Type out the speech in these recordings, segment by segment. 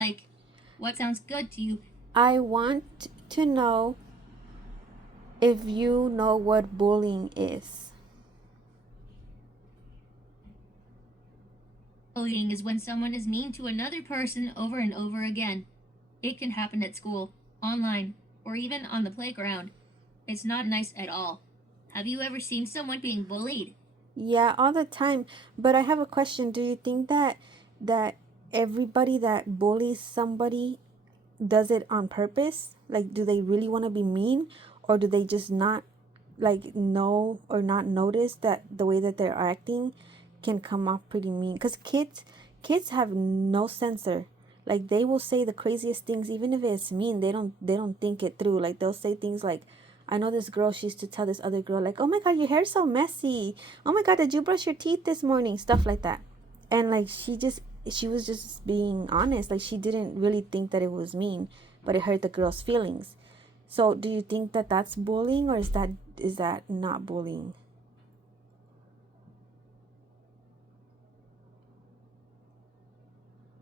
Like, what sounds good to you? I want to know if you know what bullying is. Bullying is when someone is mean to another person over and over again. It can happen at school, online, or even on the playground. It's not nice at all. Have you ever seen someone being bullied? Yeah, all the time. But I have a question. Do you think that everybody that bullies somebody does it on purpose? Like, do they really want to be mean, or do they just not like know or not notice that the way that they're acting can come off pretty mean? Because kids have no censor. Like, they will say the craziest things, even if it's mean. They don't think it through. Like, they'll say things like, I know this girl, she used to tell this other girl, like, oh my god, your hair's so messy, oh my god, did you brush your teeth this morning, stuff like that. And like, she was just being honest. Like, she didn't really think that it was mean, but it hurt the girl's feelings. So do you think that that's bullying, or is that not bullying?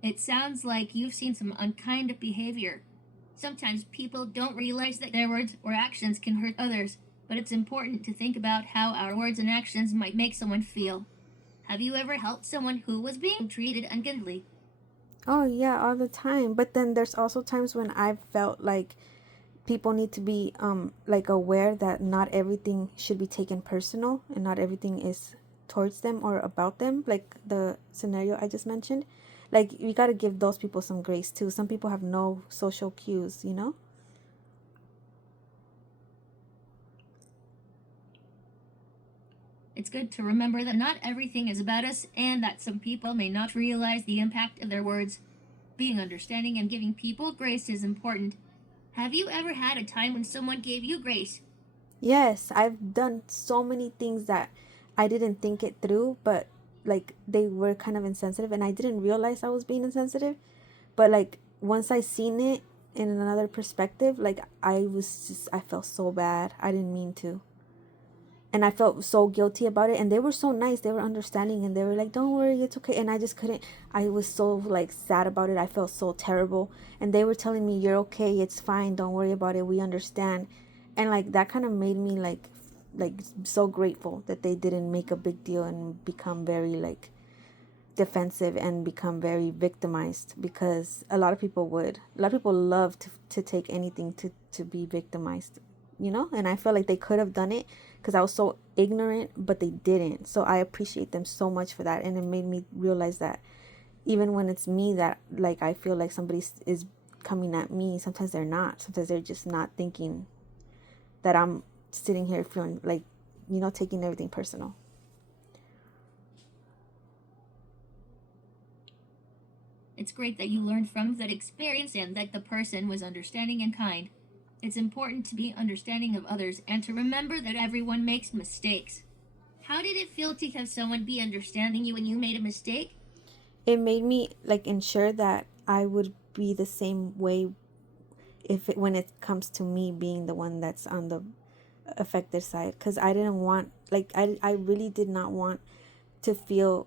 It sounds like you've seen some unkind behavior. Sometimes people don't realize that their words or actions can hurt others, but it's important to think about how our words and actions might make someone feel. Have you ever helped someone who was being treated unkindly? Oh yeah, all the time. But then there's also times when I've felt like people need to be like aware that not everything should be taken personal, and not everything is towards them or about them, like the scenario I just mentioned. Like, we got to give those people some grace too. Some people have no social cues. It's good to remember that not everything is about us and that some people may not realize the impact of their words. Being understanding and giving people grace is important. Have you ever had a time when someone gave you grace? Yes, I've done so many things that I didn't think it through, but like, they were kind of insensitive, and I didn't realize I was being insensitive. But like, once I seen it in another perspective, like, I felt so bad. I didn't mean to. And I felt so guilty about it, and they were so nice. They were understanding, and they were like, "Don't worry, it's okay." And I just couldn't. I was so like sad about it. I felt so terrible, and they were telling me, "You're okay. It's fine. Don't worry about it. We understand." And like, that kind of made me like so grateful that they didn't make a big deal and become very like defensive and become very victimized, because a lot of people would. A lot of people love to take anything to be victimized. And I felt like they could have done it because I was so ignorant, but they didn't. So I appreciate them so much for that, and it made me realize that even when it's me that, like, I feel like somebody is coming at me, sometimes they're not. Sometimes they're just not thinking that I'm sitting here feeling like, taking everything personal. It's great that you learned from that experience and that the person was understanding and kind. It's important to be understanding of others and to remember that everyone makes mistakes. How did it feel to have someone be understanding you when you made a mistake? It made me like ensure that I would be the same way when it comes to me being the one that's on the affected side, because I didn't want, like, I really did not want to feel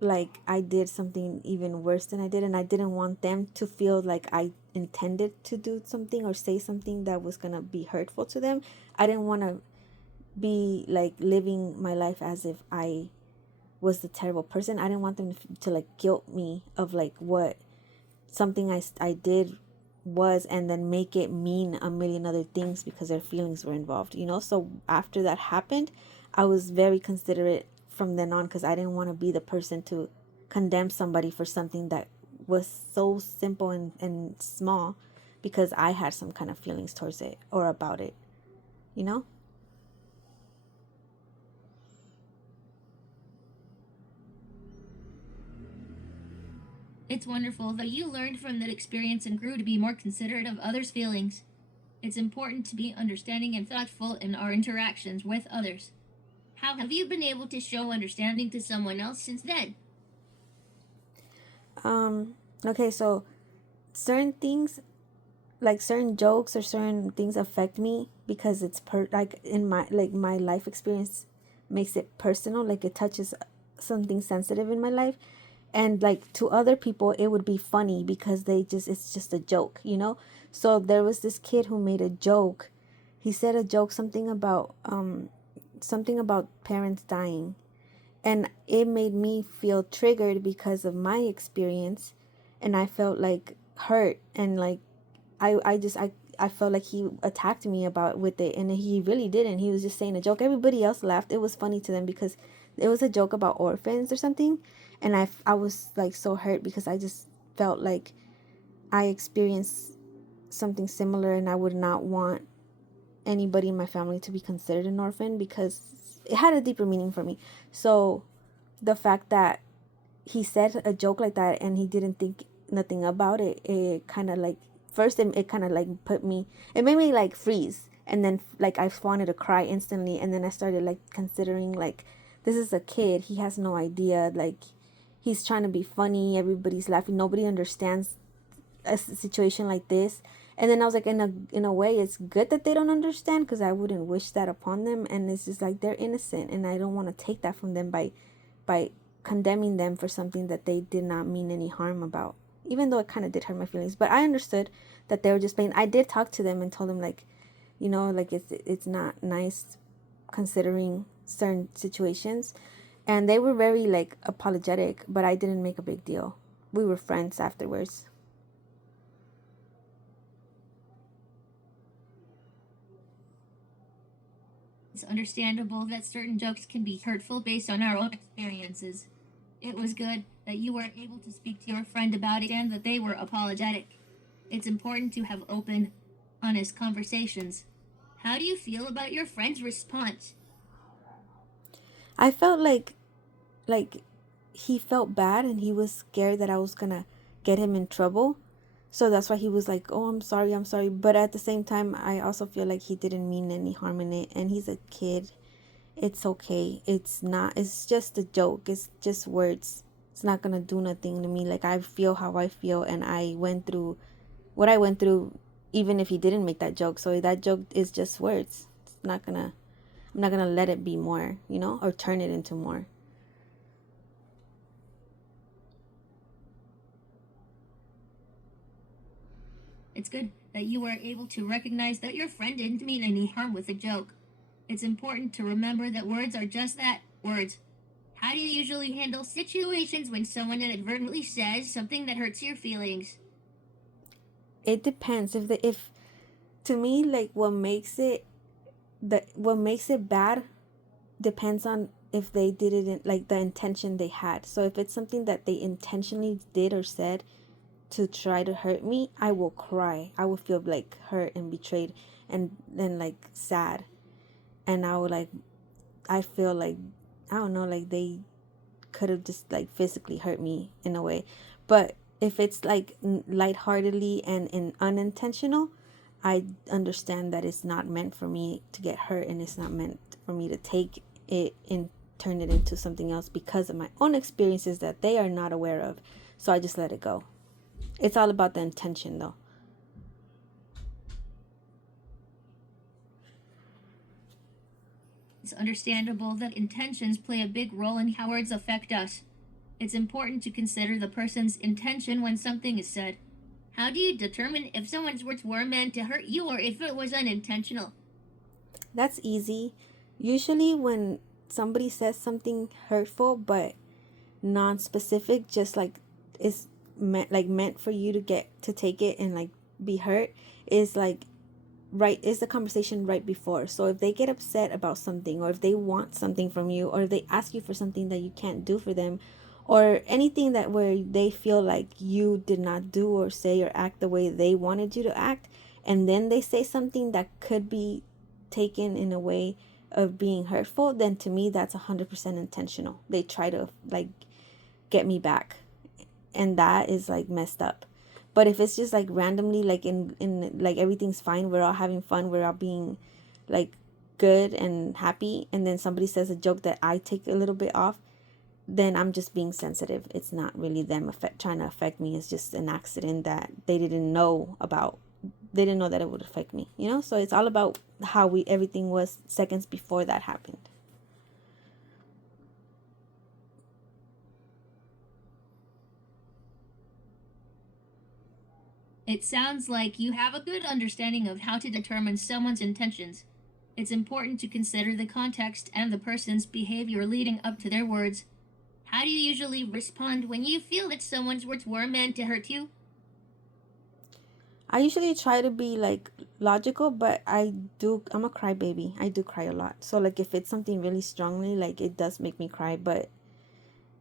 like I did something even worse than I did, and I didn't want them to feel like I intended to do something or say something that was gonna be hurtful to them. I didn't want to be like living my life as if I was the terrible person. I didn't want them to like guilt me of like what something I did was, and then make it mean a million other things because their feelings were involved. So after that happened, I was very considerate from then on, because I didn't want to be the person to condemn somebody for something that was so simple and small, because I had some kind of feelings towards it or about it you know It's wonderful that you learned from that experience and grew to be more considerate of others' feelings. It's important to be understanding and thoughtful in our interactions with others. How have you been able to show understanding to someone else since then? okay, so certain things, like certain jokes or certain things, affect me because it's like in my life experience makes it personal, like it touches something sensitive in my life. And like to other people it would be funny because it's just a joke, you know. So there was this kid who made a joke. He said a joke, something about parents dying, and it made me feel triggered because of my experience, and I felt like hurt, and like I felt like he attacked me about with it, and he really didn't. He was just saying a joke. Everybody else laughed. It was funny to them because it was a joke about orphans or something, and I was like so hurt because I just felt like I experienced something similar, and I would not want anybody in my family to be considered an orphan because it had a deeper meaning for me. So the fact that he said a joke like that and he didn't think nothing about it, it kind of like first it kind of like it made me like freeze, and then like I wanted to cry instantly, and then I started like considering like this is a kid, he has no idea, like he's trying to be funny, everybody's laughing, nobody understands a situation like this. And then I was like, in a way it's good that they don't understand, because I wouldn't wish that upon them, and it's just like they're innocent and I don't want to take that from them by condemning them for something that they did not mean any harm about, even though it kind of did hurt my feelings. But I understood that they were just playing. I did talk to them and told them like, you know, like it's not nice considering certain situations, and they were very like apologetic, but I didn't make a big deal. We were friends afterwards. It's understandable that certain jokes can be hurtful based on our own experiences. It was good that you were able to speak to your friend about it and that they were apologetic. It's important to have open, honest conversations. How do you feel about your friend's response? I felt like he felt bad and he was scared that I was gonna get him in trouble. So that's why he was like, "Oh, I'm sorry, I'm sorry." But at the same time, I also feel like he didn't mean any harm in it, and he's a kid. It's okay. It's not. It's just a joke. It's just words. It's not gonna do nothing to me. Like I feel how I feel, and I went through what I went through, even if he didn't make that joke. So that joke is just words. It's not gonna. I'm not gonna let it be more, you know, or turn it into more. It's good that you were able to recognize that your friend didn't mean any harm with the joke. It's important to remember that words are just that, words. How do you usually handle situations when someone inadvertently says something that hurts your feelings? It depends. If to me, like what makes it bad depends on if they did it in, like the intention they had. So if it's something that they intentionally did or said to try to hurt me, I will cry. I will feel like hurt and betrayed, and then like sad, and I will like I feel like I don't know, like they could have just like physically hurt me in a way. But if it's like lightheartedly and unintentional, I understand that it's not meant for me to get hurt, and it's not meant for me to take it and turn it into something else because of my own experiences that they are not aware of. So I just let it go. It's all about the intention though. It's understandable that intentions play a big role in how words affect us. It's important to consider the person's intention when something is said. How do you determine if someone's words were meant to hurt you or if it was unintentional? That's easy. Usually when somebody says something hurtful but non-specific, just like it's meant for you to get to take it and like be hurt, is like right is the conversation right before. So if they get upset about something, or if they want something from you, or if they ask you for something that you can't do for them, or anything that where they feel like you did not do or say or act the way they wanted you to act, and then they say something that could be taken in a way of being hurtful, then to me that's 100% intentional. They try to like get me back, and that is like messed up. But if it's just like randomly, like in like everything's fine, we're all having fun, we're all being like good and happy, and then somebody says a joke that I take a little bit off, then I'm just being sensitive. It's not really them trying to affect me. It's just an accident that they didn't know about. They didn't know that it would affect me, you know. So it's all about how we everything was seconds before that happened. It sounds like you have a good understanding of how to determine someone's intentions. It's important to consider the context and the person's behavior leading up to their words. How do you usually respond when you feel that someone's words were meant to hurt you? I usually try to be like logical, but I'm a crybaby. I do cry a lot. So like if it's something really strongly, like it does make me cry, but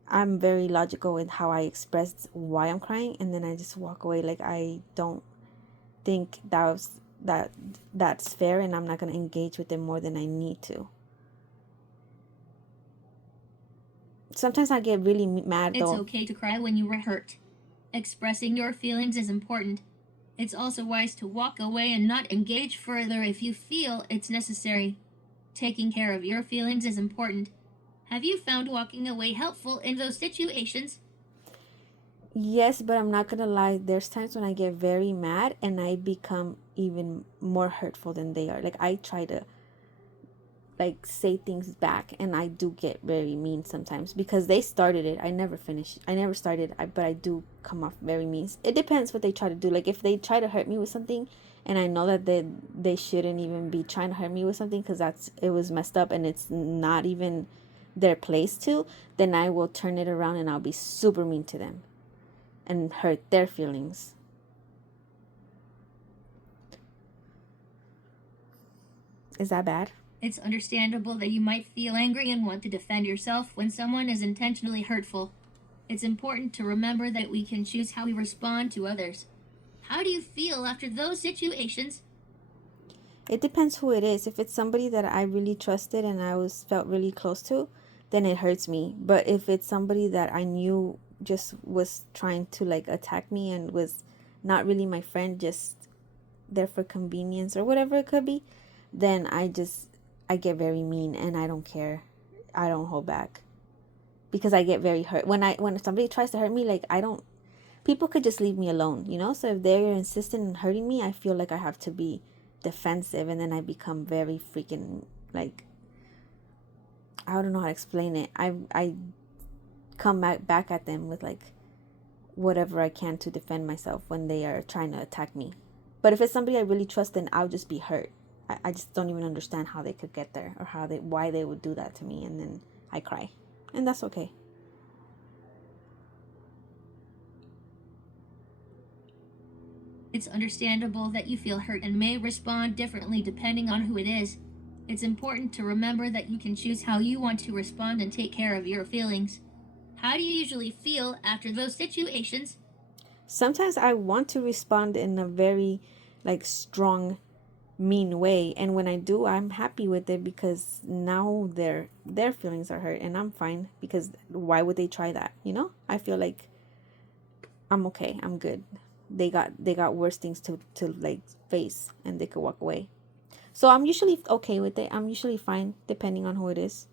I'm very logical with how I express why I'm crying, and then I just walk away. Like I don't think that that's fair, and I'm not going to engage with it more than I need to. Sometimes I get really mad It's though. okay to cry when you were hurt. Expressing your feelings is important. It's also wise to walk away and not engage further if you feel it's necessary. Taking care of your feelings is important. Have you found walking away helpful in those situations? Yes, but I'm not gonna lie. There's times when I get very mad and I become even more hurtful than they are. Like I try to like say things back, and I do get very mean sometimes because they started it. I never finished. I never started. But I do come off very mean. It depends what they try to do. Like if they try to hurt me with something, and I know that they shouldn't even be trying to hurt me with something because it was messed up and it's not even their place to, then I will turn it around and I'll be super mean to them and hurt their feelings. Is that bad? It's understandable that you might feel angry and want to defend yourself when someone is intentionally hurtful. It's important to remember that we can choose how we respond to others. How do you feel after those situations? It depends who it is. If it's somebody that I really trusted and I was felt really close to, then it hurts me. But if it's somebody that I knew just was trying to like attack me and was not really my friend, just there for convenience or whatever it could be, then I get very mean and I don't care. I don't hold back because I get very hurt when somebody tries to hurt me. Like I don't. People could just leave me alone, you know. So if they're insistent in hurting me, I feel like I have to be defensive, and then I become very freaking like I don't know how to explain it. I come back at them with like whatever I can to defend myself when they are trying to attack me. But if it's somebody I really trust, then I'll just be hurt. I just don't even understand how they could get there or why they would do that to me, and then I cry. And that's okay. It's understandable that you feel hurt and may respond differently depending on who it is. It's important to remember that you can choose how you want to respond and take care of your feelings. How do you usually feel after those situations? Sometimes I want to respond in a very like strong mean way, and when I do, I'm happy with it because now their feelings are hurt and I'm fine because why would they try that, you know? I feel like I'm okay. I'm good. They got worse things to like face, and they could walk away. So I'm usually okay with it. I'm usually fine depending on who it is.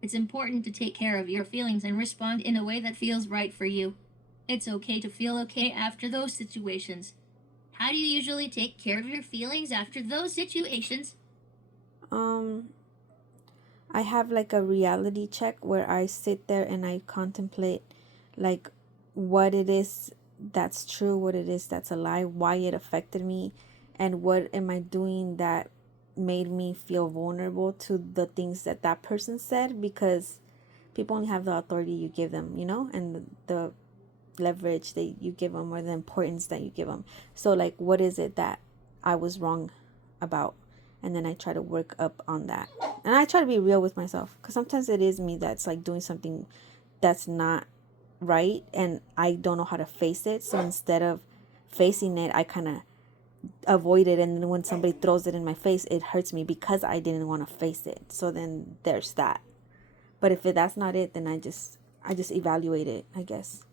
It's important to take care of your feelings and respond in a way that feels right for you. It's okay to feel okay after those situations. How do you usually take care of your feelings after those situations? Um I have like a reality check where I sit there and I contemplate like what it is that's true, what it is that's a lie, why it affected me, and what am I doing that made me feel vulnerable to the things that that person said, because people only have the authority you give them, you know, and the leverage that you give them or the importance that you give them. So like what is it that I was wrong about, and then I try to work up on that. And I try to be real with myself because sometimes it is me that's like doing something that's not right and I don't know how to face it. So instead of facing it, I kind of avoid it, and then when somebody throws it in my face, it hurts me because I didn't want to face it. So then there's that. But if that's not it, then I just evaluate it, I guess.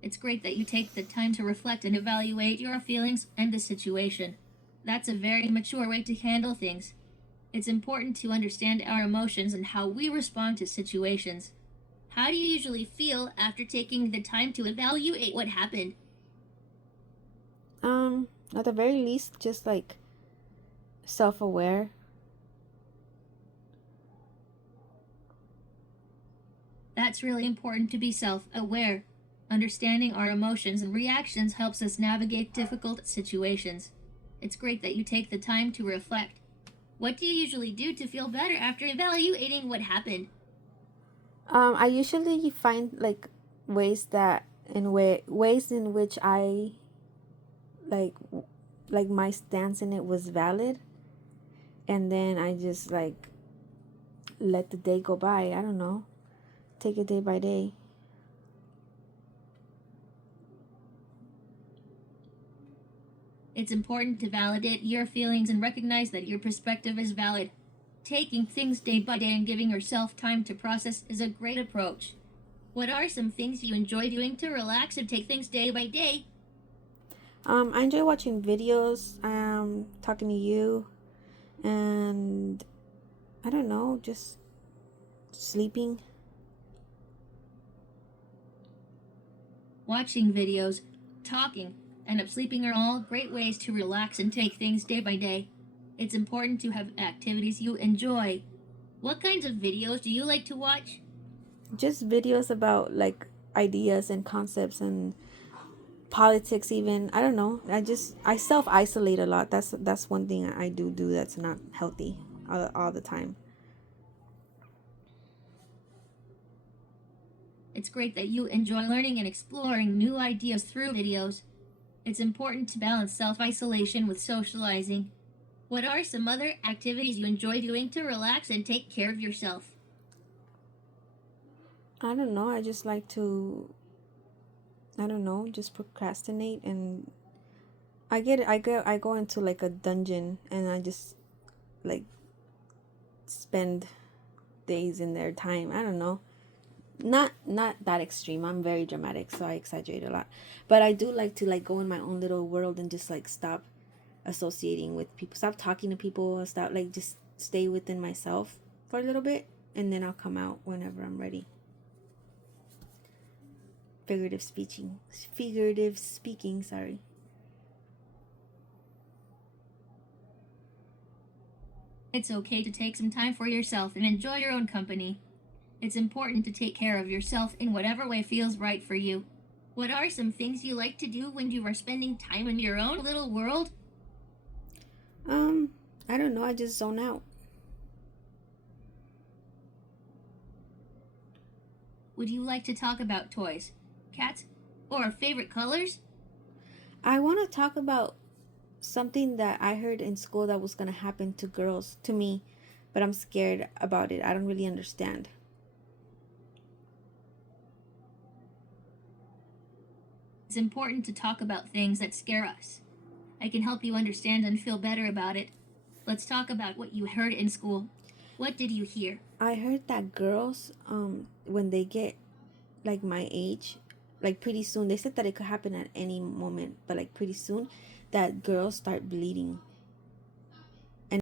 It's great that you take the time to reflect and evaluate your feelings and the situation. That's a very mature way to handle things. It's important to understand our emotions and how we respond to situations. How do you usually feel after taking the time to evaluate what happened? At the very least, just like self-aware. That's really important to be self aware. Understanding our emotions and reactions helps us navigate difficult situations. It's great that you take the time to reflect. What do you usually do to feel better after evaluating what happened? I usually find like ways in which I like like my stance in it was valid, and then I just like let the day go by. I don't know. Take it day by day. It's important to validate your feelings and recognize that your perspective is valid. Taking things day by day and giving yourself time to process is a great approach. What are some things you enjoy doing to relax and take things day by day? I enjoy watching videos, talking to you, and I don't know, just sleeping. Watching videos, talking, and up sleeping are all great ways to relax and take things day by day. It's important to have activities you enjoy. What kinds of videos do you like to watch? Just videos about like ideas and concepts and politics even. I don't know. I self isolate a lot. That's one thing I do that's not healthy all the time. It's great that you enjoy learning and exploring new ideas through videos. It's important to balance self isolation with socializing. What are some other activities you enjoy doing to relax and take care of yourself? I don't know. I just like to, I don't know, just procrastinate, and I go into like a dungeon, and I just like spend days in their time. I don't know. Not that extreme. I'm very dramatic, so I exaggerate a lot. But I do like to like go in my own little world and just like stop associating with people. Stop talking to people, stop like just stay within myself for a little bit, and then I'll come out whenever I'm ready. Figurative speaking, sorry. It's okay to take some time for yourself and enjoy your own company. It's important to take care of yourself in whatever way feels right for you. What are some things you like to do when you are spending time in your own little world? Um, I don't know, I just zone out. Would you like to talk about toys, cats, or favorite colors? I want to talk about something that I heard in school that was going to happen to girls, to me, but I'm scared about it. I don't really understand. It's important to talk about things that scare us. I can help you understand and feel better about it. Let's talk about what you heard in school. What did you hear? I heard that girls, when they get like my age, like pretty soon, they said that it could happen at any moment, but like pretty soon, that girls start bleeding.